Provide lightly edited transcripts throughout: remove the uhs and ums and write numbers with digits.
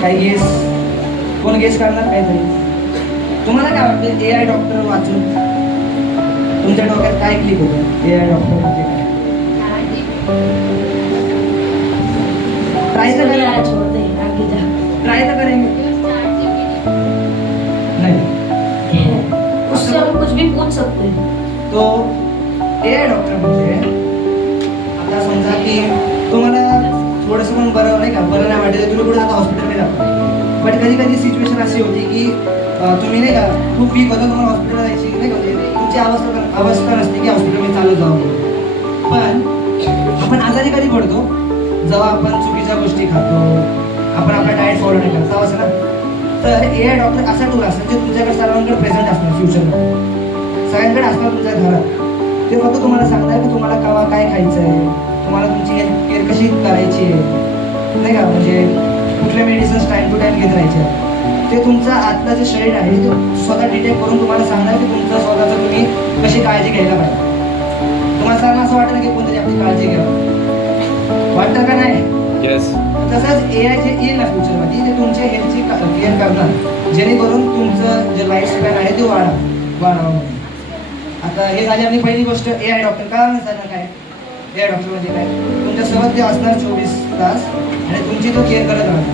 काही गेस? कोण गेस करणार काहीतरी? तुम्हाला काय वाटतं AI डॉक्टर वाचून तुमच्या डोक्यात काय क्लिक होतं? AI डॉक्टर म्हणजे काय? ट्राय तर करा, ट्राय तर करेंगे नहीं, उससे हम कुछ भी पूछ सकते हैं. तो AI डॉक्टर म्हणजे आता समजा की तुम्हाला थोडंसं पण बरं नाही का, बरं नाही वाटत, तुम्ही कुठे आता हॉस्पिटलमध्ये जाता, बट कधी कधी सिच्युएशन अशी होती की तुम्ही नाही का खूप वीक होता, तुम्हाला हॉस्पिटलला जायची नाही का, म्हणजे तुमची अवस्था नसते की हॉस्पिटलमध्ये चालू जावं. पण आपण आजारी कधी पडतो जेव्हा आपण चुकीच्या गोष्टी खातो, आपण आपला डाएट फॉलो नाही करतो असं ना. तर AI डॉक्टर असा टूल असेल जे तुमच्याकडे सर्वांकडे प्रेझेंट असणार, फ्युचरमध्ये सगळ्यांकडे असणार तुमच्या घरात. ते फक्त तुम्हाला सांगणार की तुम्हाला केव्हा काय खायचं आहे, तुम्हाला तुमची हेल्थ केअर कशी करायची आहे नाही का, म्हणजे कुठल्या मेडिसिन्स टाईम टू टाईम घेत राहायचे. ते तुमचं आतलं जे शरीर आहे ते स्वतः डिटेक्ट करून तुम्हाला सांगणार की तुमचं स्वतःचं तुम्ही कशी काळजी घ्यायला पाहिजे. तुम्हाला सांगणं असं वाटतं की कोणतरी आपली काळजी घ्यावं, वाटतं का नाही? तसंच AI जे येईल ना फ्युचरमध्ये ते तुमच्या हेल्थची केअर करणार, जेणेकरून तुमचं जे लाईफ स्पॅन आहे ते वाढावं. आता हे झाली आपली पहिली गोष्ट AI डॉक्टर. का नसायला काय AI डॉक्टर म्हणजे काय? तुमच्यासोबत ते असणार 24 तास आणि तुमची तो केअर करत राहणार,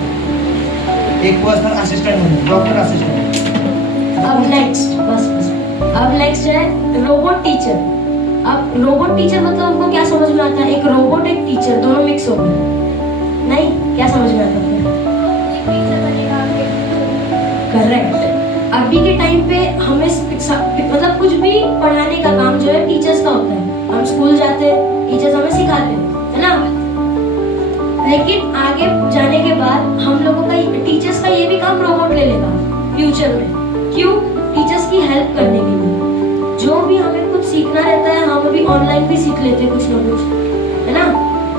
एक पर्सनल असिस्टंट म्हणून, डॉक्टर असिस्टंट. अब नेक्स्ट है रोबोट टीचर. अब रोबोट टीचर मतलब हमको क्या समझ में आता है? एक रोबोट एक टीचर दोनों मिक्स हो गए. नहीं, क्या समझ में आता है? करेक्ट. अभी के टाइम पे हमें मतलब कुछ भी पढ़ाने का काम जो है टीचर्स का होता है. हम स्कूल जाते हैं, टीचर्स हमें सिखाते हैं, है ना. लेकिन आगे जाने के बाद हम लोगों का टीचर्स का ये भी काम रोबोट ले लेगा फ्यूचर में. क्यों? टीचर्स की हेल्प करने के लिए. जो भी हमें कुछ सीखना रहता है हम अभी ऑनलाइन भी सीख लेते हैं कुछ ना कुछ, है ना.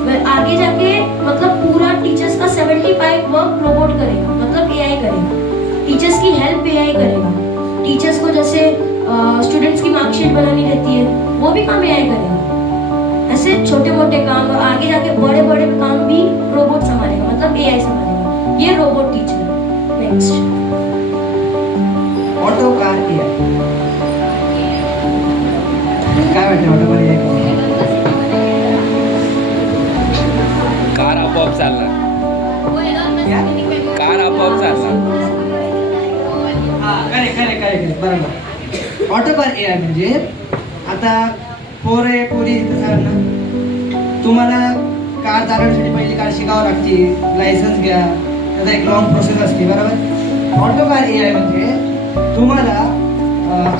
आगे जाके मतलब पूरा टीचर्स का 75 वर्क रोबोट करेगा, मतलब AI करेगा. टीचर्स की हेल्प AI करेगा. टीचर्स को जैसे स्टूडेंट्स की मार्कशीट बनानी रहती है वो भी काम AI करेगा. ऐसे छोटे मोटे काम और आगे जाके बड़े बड़े काम भी रोबोट संभालेगा, मतलब AI संभालेगा. ये robot teacher. Next auto car AI. काय वाटतं ऑटो कार AI? कार आपोआप चालणार, कार आपोआप चालणार. करेक्ट बरोबर. ऑटो कार AI म्हणजे आता पोरी इथं झालं ना, तुम्हाला कार चालवण्यासाठी पहिली कार शिकावं लागते, लायसन्स घ्या, त्याचा एक लॉंग प्रोसेस असते बरोबर. ऑटो कार AI म्हणजे तुम्हाला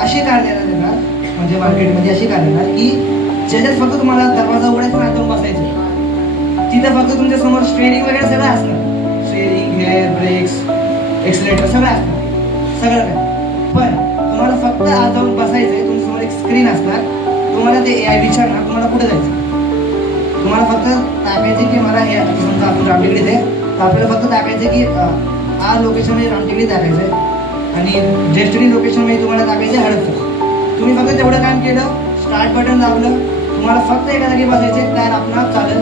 अशी कार देणार, म्हणजे मार्केटमध्ये अशी कार देणार की ज्याच्यात फक्त तुम्हाला दरवाजा उघडायचा आणि आतून बसायचं. तिथं फक्त तुमच्या समोर स्टेअरिंग वगैरे सगळं असणार, स्टेअरिंग, गिअर, ब्रेक्स, एक्सिलेटर सगळं असणार, सगळं काय. पण तुम्हाला फक्त आत जाऊन बसायचं आहे, तुमच्यासमोर एक स्क्रीन असणार, तुम्हाला ते AI विचारणार तुम्हाला कुठे जायचं. तुम्हाला फक्त टाकायचं की मला हे, समजा आपण रामटेकडीत आहे तर आपल्याला फक्त टाकायचं की हा लोकेशन हे रामटेकडीत टाकायचं आहे आणि डेस्टिनी लोकेशनमध्ये तुम्हाला टाकायचं हडपसर. तुम्ही फक्त तेवढं काम केलं, स्टार्ट बटन दाबलं, तुम्हाला फक्त एका जागी बसायचे, कार आपण चालेल.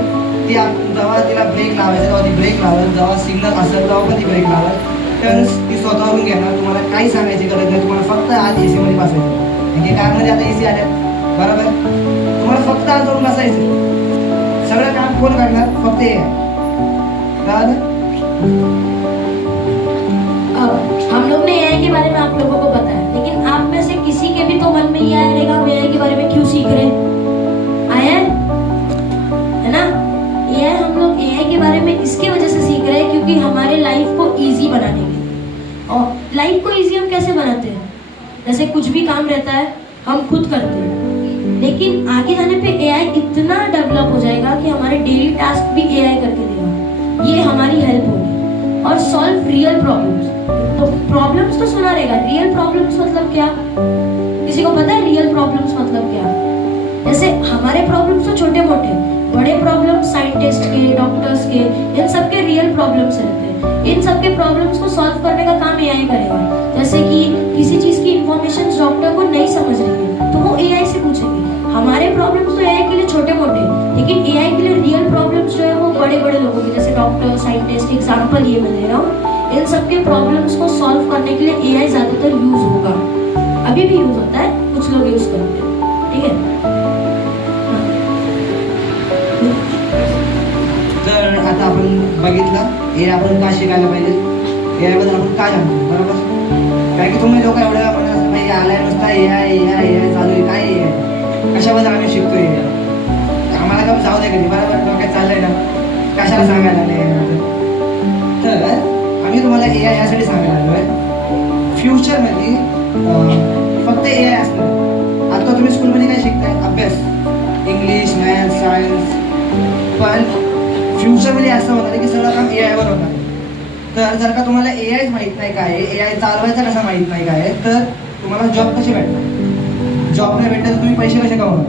ती जेव्हा तिला ब्रेक लावायचं तेव्हा ती ब्रेक लावेल, जेव्हा सिग्नल असेल तेव्हा पण ती ब्रेक लावेल. टर्न्स ती स्वतःवरून घेणार, तुम्हाला काही सांगायची गरज नाही, तुम्हाला फक्त आज AC मध्ये बसायचं. म्हणजे कारमध्ये आता AC आल्या बरोबर, तुम्हाला फक्त आज जाऊन बसायचं, सगळं काम कोण करणार? फक्त AI. हम लोग ने AI के बारे में आप लोगों को बताया, लेकिन आप में से किसी के भी तो मन में ये आएगा हम AI के बारे में क्यों सीख रहे हैं? आया है ना. AI हम लोग AI के बारे में इसके वजह से सीख रहे हैं क्योंकि हमारे लाइफ को इजी बनाने के लिए. और लाइफ को इजी हम कैसे बनाते हैं? जैसे कुछ भी काम रहता है हम खुद करते हैं, लेकिन आगे जाने पे AI इतना डेवलप हो जाएगा कि हमारे डेली टास्क भी AI करके देगा. ये हमारी हेल्प होगी और सॉल्व रियल प्रॉब्लम्स. तो प्रॉब्लम्स तो सुना रहेगा, रियल प्रॉब्लम्स मतलब क्या? किसी को पता है रियल प्रॉब्लम्स मतलब क्या? जैसे हमारे प्रॉब्लम्स तो छोटे मोटे, बड़े problems scientist K, doctors K, in sub K real problems रहते हैं. इन सब के प्रॉब्लम्स को सॉल्व करने का काम AI करेगा. जैसे कि किसी चीज की इंफॉर्मेशन डॉक्टर को नहीं समझ रही है तो वो AI से पूछेंगे. हमारे प्रॉब्लम्स तो AI के लिए छोटे मोटे, लेकिन AI के लिए रियल प्रॉब्लम्स जो है वो बड़े बड़े लोगों के, जैसे डॉक्टर, साइंटिस्ट. एग्जाम्पल ये मैं दे रहा हूँ, इन सब के प्रॉब्लम्स को सॉल्व करने के लिए एआई ज्यादातर यूज होगा, अभी भी यूज होता है, कुछ लोग यूज करते हैं, ठीक है। तर आता आपण बघितलं हे आपण का शिकायला पाहिजे, AI बद्दल आपण का जाणतो, बरोबर. कारण की तुम्ही लोक एवढ्या म्हणत भाई आलाय नुसता AI चालू आहे, काय AI कशाबद्दल आम्ही शिकतोय, आम्हाला का जाऊ दे कधी, बरोबर डोक्यात चाललंय ना, कशाला सांगायला लागले. तर आम्ही तुम्हाला AI यासाठी सांगायला आलोय, फ्युचरमध्ये फक्त AI असणार. आता तुम्ही स्कूलमध्ये काय शिकताय, अभ्यास, इंग्लिश, मॅथ्स, सायन्स, पण फ्युचरमध्ये असं होणार की सगळं काम AI वर होणार. तर जर का तुम्हाला AIच माहीत नाही काय आहे, AI चालवायचा कसा माहीत नाही काय आहे, तर तुम्हाला जॉब कशी भेटणार, जॉब नाही भेटत तुम्ही पैसे कसे कमवणार,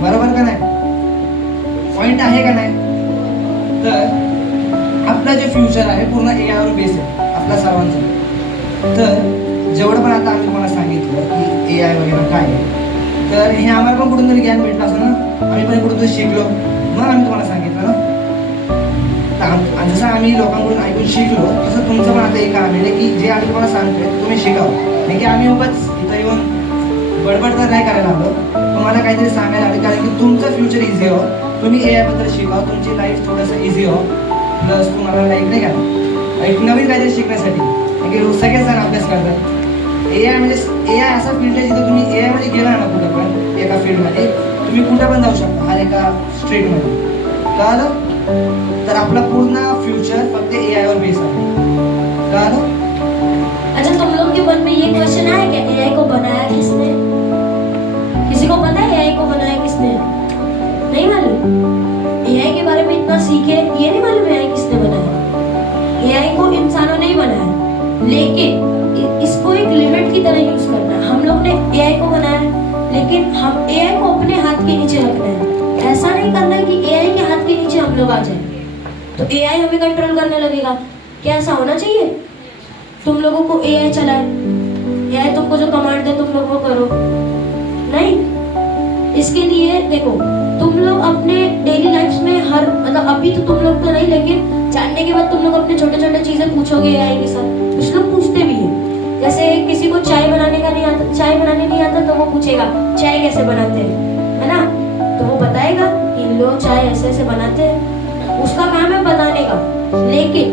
बरोबर का नाही, पॉईंट आहे का नाही. तर आपलं जे फ्युचर आहे पूर्ण AI वर बेस आहे आपल्या सर्वांचं. तर जेवढं पण आता आम्ही तुम्हाला सांगितलं की AI वगैरे काय आहे, तर हे आम्हाला पण कुठून तरी ज्ञान भेटलं असं ना, आम्ही पण कुठून तरी शिकलो, मग आम्ही तुम्हाला सांगितलं ना. तर जसं आम्ही लोकांकडून ऐकून शिकलो तसं तुमचं पण आता एक काम आहे की जे आम्ही तुम्हाला सांगतोय तुम्ही शिकावं, नाही की आम्ही उगाच इथं येऊन बडबड तर नाही करायला आलो, तुम्हाला काहीतरी सांगायला आलं, कारण की तुमचं फ्युचर इझी हो, तुम्ही AI बद्दल शिकावं, तुमची लाईफ थोडंसं इझी हो, प्लस तुम्हाला लाईफ नाही का एक नवीन काहीतरी शिकण्यासाठी, की सगळेच जण अभ्यास करतात. AI म्हणजे AI असा फील्ड आहे जिथे तुम्ही AI मध्ये गेला ना कुठं पण एका फील्डमध्ये तुम्ही कुठं पण जाऊ शकता, हर एका स्ट्रीटमध्ये, कळलं. तर आपला पूर्ण फ्युचर फक्त AI वर बेस आहे, कळलं. अच्छा, तुम लोग के मन में ये क्वेश्चन आया क्या, एआई को बनाया किसने? किसी को पता है एआई को बनाया किसने? नहीं मालूम। एआई के बारे में इतना सीखे, ये नहीं मालूम एआई किसने बनाया। एआई को इंसानों ने ही बनाया, लेकिन इसको एक लिमिट की तरह यूज करना है। हम लोग ने एआई को बनाया, लेकिन हम एआई को अपने हाथ के नीचे रखना है। ऐसा नहीं करना है कि एआई के हाथ के नीचे हम लोग आ जाए तो एआई हमें कंट्रोल करने लगेगा। क्या ऐसा होना चाहिए? तुम लोगों को एआई चलाए, एआई तुमको जो कमांड दे तुम लोग वो करो, नहीं। इसके लिए देखो, तुम लोग अपने डेली लाइफ में हर मतलब अभी तो तुम लोग तो नहीं, लेकिन जानने के बाद तुम लोग अपने छोटे छोटे चीजें पूछोगे एआई के साथ। कुछ लोग पूछते भी हैं, जैसे किसी को चाय बनाने का नहीं आता, चाय बनाने नहीं आता तो वो पूछेगा चाय कैसे बनाते हैं, है ना, तो वो बताएगा कि लोग चाय ऐसे ऐसे बनाते हैं, उसका काम है बताने का। लेकिन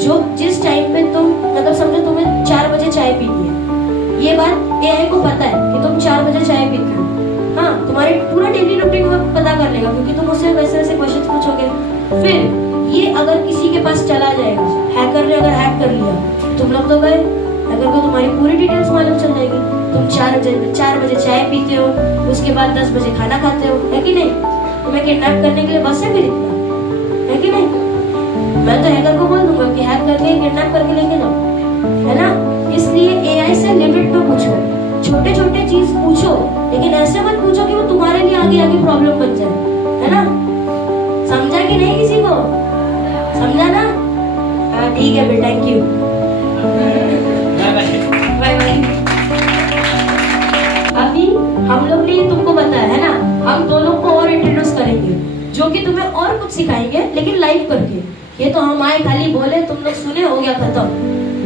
जो जिस टाइम पे तुम मतलब समझो तुम्हें 4 बजे चाय पीनी है, ये बात एआई को पता है कि तुम 4 बजे चाय पीते हो, हाँ, तुम्हारे पूरा डेली रूटीन वो पता कर लेगा, क्योंकि तुम उससे वैसे वैसे क्वेश्चन पूछोगे। फिर ये अगर किसी के पास चला जाएगा, हैकर ने अगर हैक कर लिया, तुम लोग तो गए, अगर को तुम्हारी पूरी डिटेल्स मालूम चल जाएगी। तुम 4 बजे चाय पीते हो, उसके बाद 10 बजे खाना खाते हो, है कि नहीं? तुम्हें किडनैप करने के लिए बस है फिर इतना, है कि नहीं? मैं तो हैकर को बोल दूंगा कि हैक करके किडनैप करके लेके जाओ, है ना। इसलिए एआई से लिमिट में पूछो, छोटे छोटे चीज पूछो, लेकिन ऐसे मत पूछो कि वो तुम्हारे लिए आगे आगे प्रॉब्लम बन जाए, है ना। समझा कि नहीं? किसी को समझा ना? हाँ ठीक है बेटा, थैंक यू, बाय बाय। अभी हम लोग ने तुमको बताया है ना, हम 2 लोग को और इंट्रोड्यूस करेंगे जो कि तुम्हें और कुछ सिखाएंगे, लेकिन लाइव करके। ये तो हम आए खाली बोले, तुम लोग सुने, हो गया खत्म।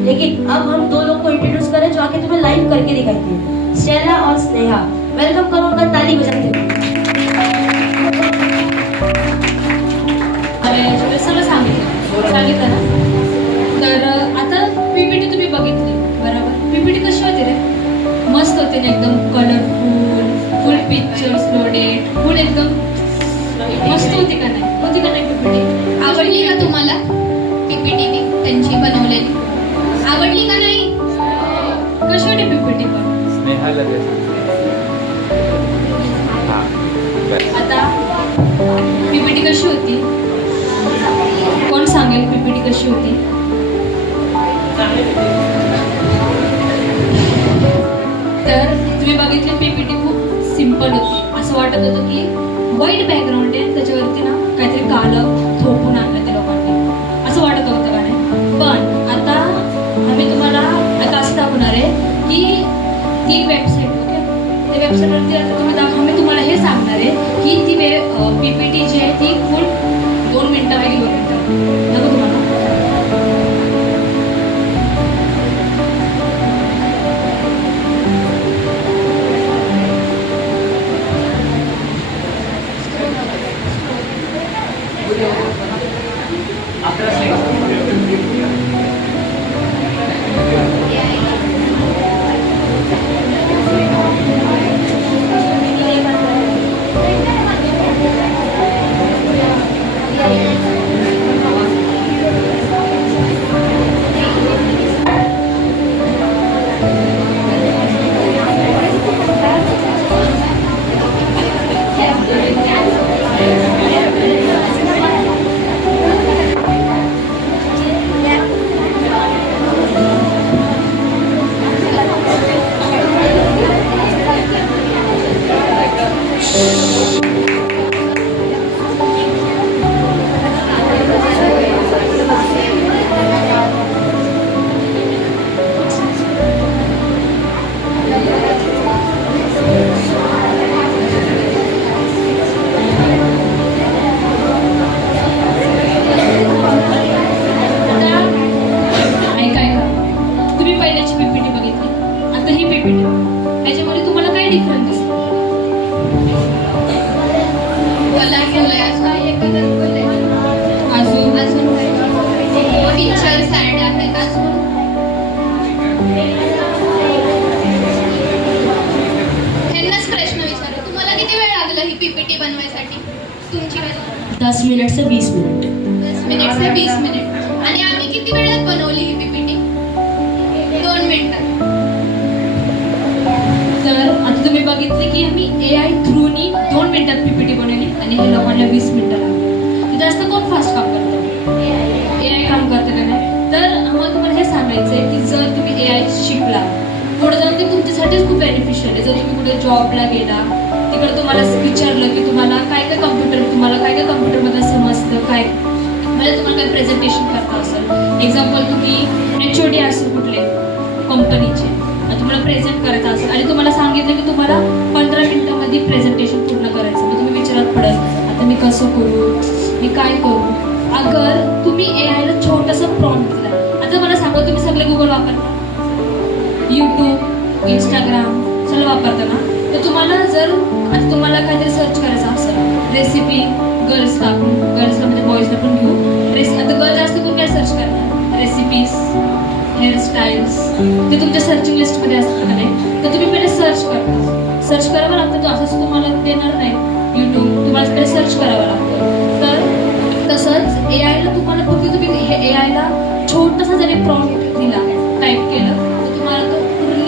लेकिन अब हम 2 लोग को इंट्रोड्यूस करें जो आके तुम्हें लाइव करके दिखाएंगे, स्टेला और स्नेहा। वेलकम करो उनका, ताली बजाते हुए। अरे सगळं सांगितलं ना, तर आता पीपीटी तुम्ही बघितली बरोबर. पीपीटी कशी होती रे? मस्त होते ना, एकदम कलरफुल, फुल पिक्चर्स लोडेड, फुल एकदम मस्त होती का नाही? होती का नाही पीपीटी? आवडली का तुम्हाला पीपीटी ती त्यांची बनवलेली? आवडली का नाही? कशी होती पीपीटी पण? स्नेहाला दे. हा, बस. आता पीपीटी कशी होती? कोण सांगेल पीपीटी कशी होती? तर तुम्ही बघितली पीपीटी खूप सिंपल होती. असं वाटत होतं की व्हाईट बॅकग्राऊंड आहे, त्याच्यावरती ना काहीतरी काळं थोपून आणलं ते लोकांनी, असं वाटत होतं का नाही? पण आता आम्ही तुम्हाला आता असं दाखवणार आहे की ती एक वेबसाईट, ओके, त्या वेबसाईटवरती आता आम्ही तुम्हाला हे सांगणार आहे की ती पीपीटी जी आहे ती फुल 2 मिनिटं 2 मिनिटं नको तुम्हाला आता ऐका तुम्ही पहिल्याची पीपीटी बघितली, आता ही पीपीटी त्याच्यामध्ये तुम्हाला काय डिफरन्स दिसतो? मला असं एकच बोलले अजून अजून पिक्चर्स ऍड आहेत अजून ह्यांनाच प्रश्न विचारू तुम्हाला किती वेळ लागला ही पीपीटी बनवायसाठी तुमची वेळ 10 मिनट से 20 मिनट 10 मिनिट से 20 मिनिट आणि आम्ही किती वेळात बनवली ही पीपीटी 2 मिनिटात तर आता तुम्ही बघितले की आम्ही AI थ्रूनी 2 मिनिटात पीपीटी बनवली आणि हे लोकांना 20 मिनिटं लागली. जास्त कोण फास्ट काम करतं? AI काम करतं का नाही? तर आम्हाला तुम्हाला हे सांगायचं आहे की जर तुम्ही AI शिकला पुढे जाऊन ते तुमच्यासाठीच खूप बेनिफिशियल आहे. जर तुम्ही कुठे जॉबला गेला तिकडे तुम्हाला विचारलं की तुम्हाला काय काय कम्प्युटरमधलं समजतं काय म्हणजे तुम्हाला काय प्रेझेंटेशन करता असेल. एक्झाम्पल तुम्ही HOD असेल कुठले कंपनीचे आणि तुम्हाला प्रेझेंट करायचं असेल आणि तुम्हाला सांगितलं की तुम्हाला 15 मिनिटांमध्ये प्रेझेंटेशन पूर्ण करायचं, मग तुम्ही विचारत पडेल आता मी कसं करू, मी काय करू. अगर तुम्ही AI ला छोटंसं प्रॉम्प्ट दिला, आता मला सांगा तुम्ही सगळे गुगल वापरता, यूट्यूब, इंस्टाग्राम सगळं वापरता ना, तर तुम्हाला जर आता तुम्हाला काहीतरी सर्च करायचं असेल रेसिपी गर्ल्सला म्हणजे बॉईजला पण घेऊ आता गर्ल्स जास्त करून काय सर्च करणार रेसिपीज हेअरस्टाईल्स ते तुमच्या सर्चिंग लिस्टमध्ये असतं का नाही, तर तुम्ही पहिले सर्च करावं लागतं. तो असंच तुम्हाला देणार नाही यूट्यूब, तुम्हाला पहिले सर्च करावं लागतं. तर तसंच AIला तुम्हाला फक्त तुम्ही हे AIला छोटासा जरी प्रॉम्प्ट दिला टाईप केलं तर तुम्हाला तो पूर्ण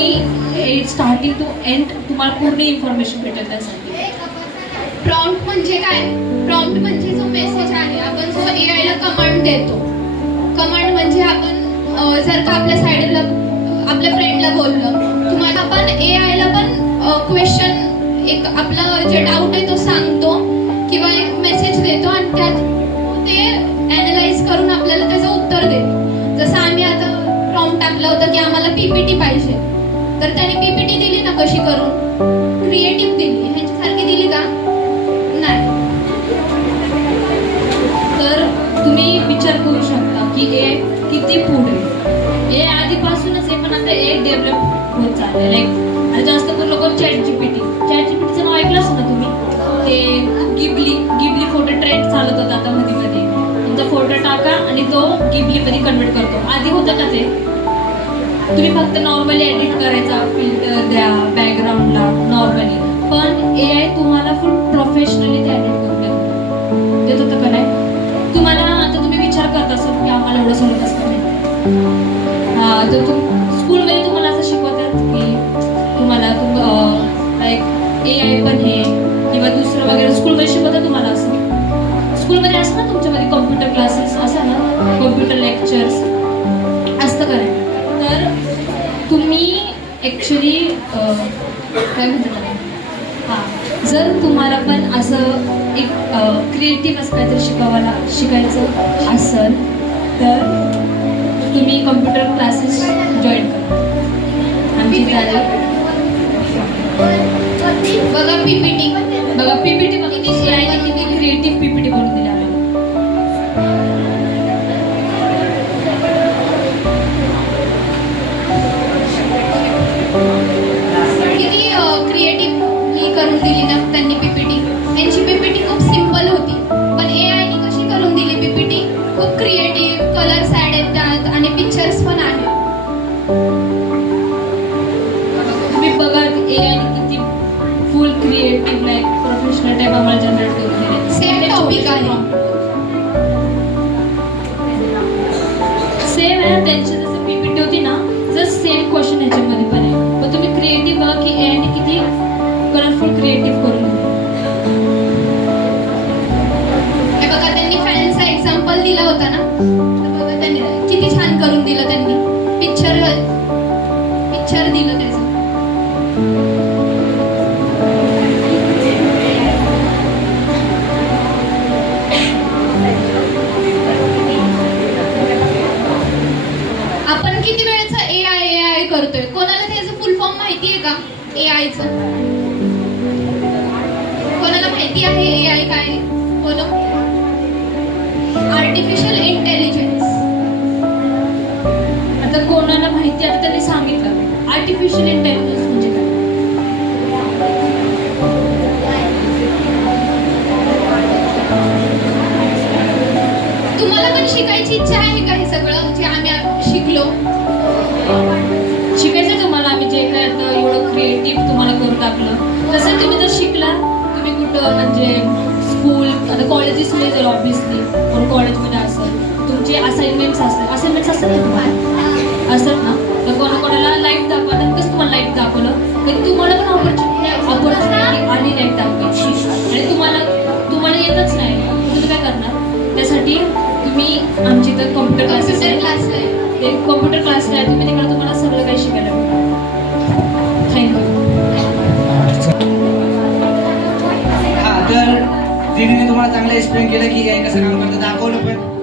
स्टार्टिंग टू एंड तुम्हाला पूर्ण इन्फॉर्मेशन भेटेल त्यासाठी. प्रॉम्प्ट म्हणजे काय? प्रॉम्प्ट म्हणजे जो मेसेज आहे आपण जो AI ला कमांड देतो. कमांड म्हणजे आपण जर का आपल्या साईडला आपल्या फ्रेंडला बोललं तुम्हाला आपण AI ला पण क्वेश्चन एक आपला जे डाऊट आहे तो सांगतो किंवा एक मेसेज देतो आणि त्यात ते ॲनलाइज करून आपल्याला त्याचं उत्तर देतो. जसं आम्ही आता प्रॉम्प्ट टाकला होता की आम्हाला PPT पाहिजे, तर त्याने PPT दिली ना कशी करून क्रिएटिव्ह दिली, ह्यांच्यासारखी दिली का? नाही. तर तुम्ही विचार करू शकता की AI किती पुढे AI आधीपासूनच आहे, पण आता AI डेव्हलप होत चाललेलं आहे. आणि जास्त करून लोक चॅटजीपीटीचं नाव ऐकलंच ना तुम्ही, ते गिबली फोटो ट्रेंड चालत होता आता मध्ये तुमचा फोटो टाका आणि तो गिबलीमध्ये कन्वर्ट करतो. आधी होतं का ते तुम्ही फक्त नॉर्मली एडिट करायचा, फिल्टर द्या बॅकग्राऊंडला नॉर्मली, पण AI तुम्हाला फुल प्रोफेशनली ते एडिट करून देत होतं का नाही. तुम्हाला आता तुम्ही विचार करत असाल की आम्हाला एवढं सगळं कसं नाही. जर स्कूलमध्ये तुम्हाला असं शिकवतात की तुम्हाला लाईक AI पण हे किंवा दुसरं वगैरे स्कूलमध्ये शिकवतात तुम्हाला असं. स्कूलमध्ये असं ना तुमच्यामध्ये कॉम्प्युटर क्लासेस असं ना कॉम्प्युटर लेक्चर्स असतं का नाही. तर तुम्ही ॲक्च्युली काय म्हणतात हां, जर तुम्हाला पण असं एक क्रिएटिव्ह असं काहीतरी शिकायचं असेल तर तुम्ही कम्प्युटर क्लासेस जॉईन करा. आमची तारीख बघा PPT किती AI किती क्रिएटिव्ह PPT बनवून दिली आम्हाला. किती क्रिएटिव्हली करून दिली ना त्यांनी PPT. त्यांची PPT खूप सिम्पल होती, पण AI ने कशी करून दिली PPT खूप क्रिएटिव्ह त्यांची जसं पीपीटी होती ना जस्ट सेम क्वेश्चन ह्याच्यामध्ये पण आहे. पण तुम्ही क्रिएटिव्ह बघा की एआयने किती कलरफुल क्रिएटिव्ह करून दिलं. हे बघा त्यांनी फॅनचा एक्झाम्पल दिला होता ना, तर बघा त्यांनी किती छान करून दिलं. त्यांनी पिक्चर दिलं त्याचं. आपण किती वेळचं एआय करतोय. कोणाला त्याचं फुल फॉर्म माहिती आहे का एआयचं? कोणाला माहिती आहे एआय काय? बोलो. Artificial intelligence. आता कोणाला माहिती आता त्यांनी सांगितलं आर्टिफिशियल इंटेलिजन्स म्हणजे काय. तुम्हाला पण शिकायची इच्छा आहे का हे सगळं जे आम्ही शिकलो? शिकायचं तुम्हाला आम्ही जे काय आता एवढं क्रिएटिव्ह तुम्हाला करून टाकलं. तसं तुम्ही जर शिकला तुम्ही कुठं म्हणजे स्कूल आता कॉलेजेसमध्ये जर ऑब्व्हियसली कोण कॉलेजमध्ये असेल तुमचे असाइनमेंट्स असतात ना तुम्हाला असतात ना, तर कोणाला लाईट दाखवतात. कसं तुम्हाला लाईट दाखवलं तर तुम्हाला पण ऑपॉर्च्युनिटी आली लाईट दाखवायची आणि तुम्हाला येतच नाही तुम्ही काय करणार. त्यासाठी तुम्ही आमची इथं कॉम्प्युटर क्लासेस आहे. क्लास आहे. ते कॉम्प्युटर क्लास आहे तुम्ही तिकडे तुम्हाला सगळं काही शिकायला मिळणार. थँक्यू. हा तर दीदीने तुम्हाला चांगलं एक्सप्लेन केलं की हे कसं काम करतं, दाखवलं पण.